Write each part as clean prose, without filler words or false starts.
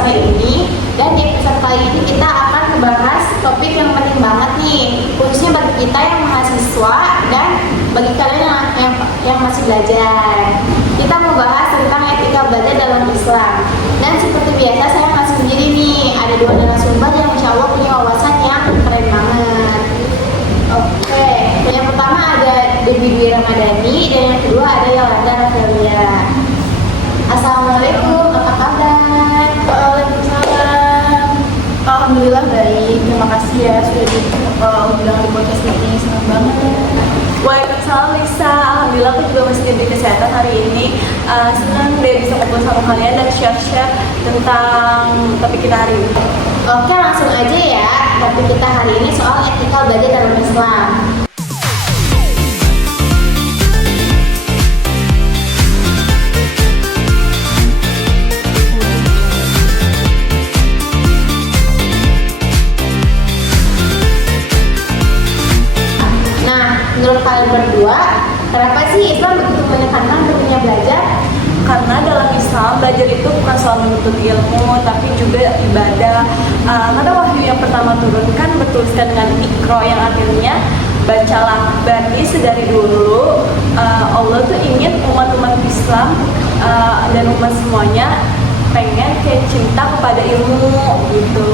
episode ini. Dan di episode kali ini kita akan membahas topik yang penting banget nih, khususnya bagi kita yang mahasiswa dan bagi kalian yang masih belajar. Kita mau bahas tentang etika belajar dalam Islam. Dan seperti biasa saya nggak sendiri nih, ada dua narasumber yang insya Allah punya wawasan yang keren banget. Oke, yang pertama ada Debbie Dwi Ramadhani dan yang kedua ada Yolanda Rafaelia. Assalamualaikum, apa kabar? Waalaikumsalam. Alhamdulillah baik, terima kasih ya sudah diundang di podcast ini, senang banget. Waalaikumsalam Lisa, alhamdulillah aku juga masih diberi kesehatan hari ini. Senang deh bisa ngobrol sama kalian dan share-share tentang topik kita hari ini. Oke, langsung aja ya. Topik kita hari ini soal etika belajar dalam Islam. Menurut kalian berdua, kenapa sih Islam begitu menekankan pentingnya belajar? Karena dalam Islam belajar itu bukan soal menuntut ilmu, tapi juga ibadah. Karena wahyu yang pertama turun kan bertuliskan dengan Iqra yang artinya bacalah. Berarti sedari dulu Allah tuh ingin umat-umat Islam dan umat semuanya pengen kayak cinta kepada ilmu gitu.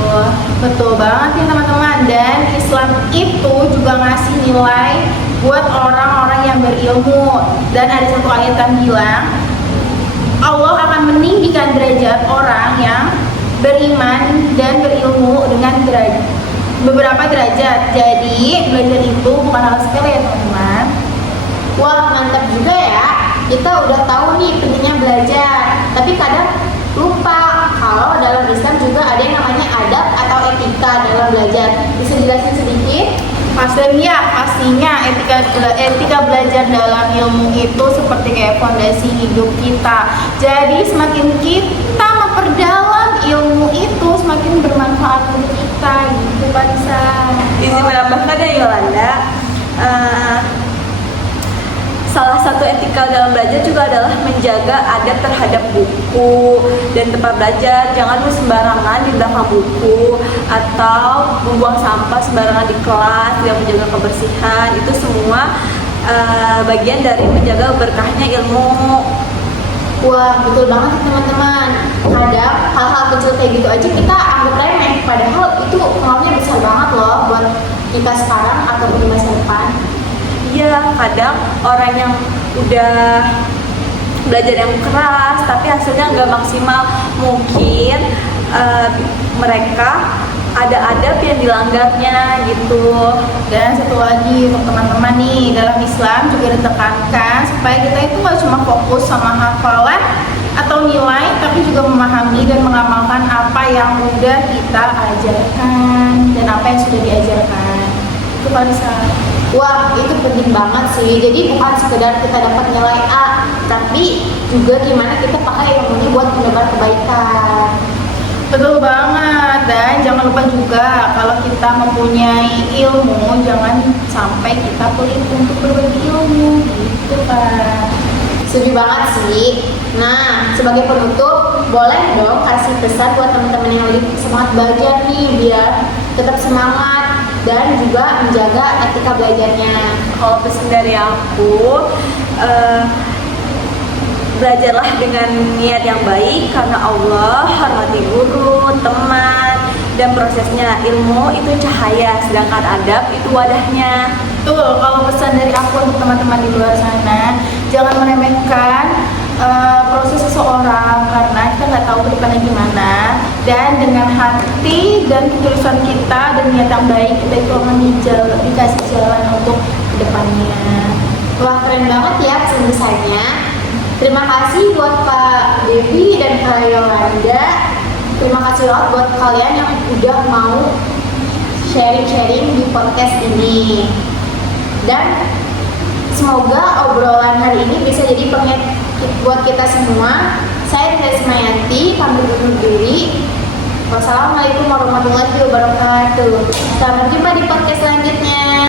Betul banget nih teman-teman, dan Islam itu juga ngasih nilai buat orang-orang yang berilmu. Dan ada satu ayat yang bilang Allah akan meninggikan derajat orang yang beriman dan berilmu dengan beberapa derajat. Jadi belajar itu bukan hal sepele ya teman-teman. Wah, mantap juga ya. Kita udah tahu nih pentingnya belajar, tapi kadang lupa kalau dalam Islam juga ada yang namanya adab atau etika dalam belajar. Bisa jelasin sedikit? Pastinya etika belajar dalam ilmu itu seperti kayak fondasi hidup kita. Jadi semakin kita memperdalam ilmu itu, semakin bermanfaat untuk kita gitu Pak Nisa. Izin menambahkan ya Yolanda, salah satu etika dalam belajar juga adalah menjaga adab terhadap buku dan tempat belajar. Jangan sembarangan di belakang buku atau membuang sampah sembarangan di kelas, tidak menjaga kebersihan. Itu semua bagian dari menjaga berkahnya ilmu. Wah, betul banget teman-teman. Kadang hal-hal kecil kayak gitu aja kita anggap remeh, padahal itu pengaruhnya besar banget loh buat kita sekarang ataupun di masa depan. Iya, kadang orang yang udah belajar yang keras tapi hasilnya nggak maksimal, mungkin mereka ada adab yang dilanggarnya gitu. Dan satu lagi untuk teman-teman nih, dalam Islam juga ditekankan supaya kita itu nggak cuma fokus sama hafalan atau nilai, tapi juga memahami dan mengamalkan apa yang udah kita ajarkan dan apa yang sudah diajarkan. Itu Pak Nisa. Wah, itu penting banget sih. Jadi bukan sekedar kita dapat nilai A, tapi juga gimana kita pakai ilmu ini buat menebar kebaikan. Betul banget, dan jangan lupa juga kalau kita mempunyai ilmu, jangan sampai kita pelit untuk berbagi ilmu, gitu Pak. Setuju banget sih. Nah, sebagai penutup, boleh dong kasih pesan buat teman-teman yang lagi semangat belajar nih, biar tetap semangat dan juga menjaga etika belajarnya. Kalau pesan dari aku, belajarlah dengan niat yang baik karena Allah, hormati guru, teman, dan prosesnya. Ilmu itu cahaya, sedangkan adab itu wadahnya. Tuh, kalau pesan dari aku untuk teman-teman di luar sana, jangan meremehkan proses seseorang karena kita nggak tahu ke depannya gimana. Dan dengan hati dan ketulusan kita dan niat yang baik, kita itu akan dikasih jalan untuk ke depannya. Wah, keren banget ya pesan-pesannya. Terima kasih buat Kak Devi dan Kak Yolanda. Terima kasih banget buat kalian yang udah mau sharing-sharing di podcast ini. Dan semoga obrolan hari ini bisa jadi pengingat buat kita semua. Saya Rinda Ismayanti, pamit undur diri. Wassalamualaikum warahmatullahi wabarakatuh. Sampai jumpa di podcast selanjutnya.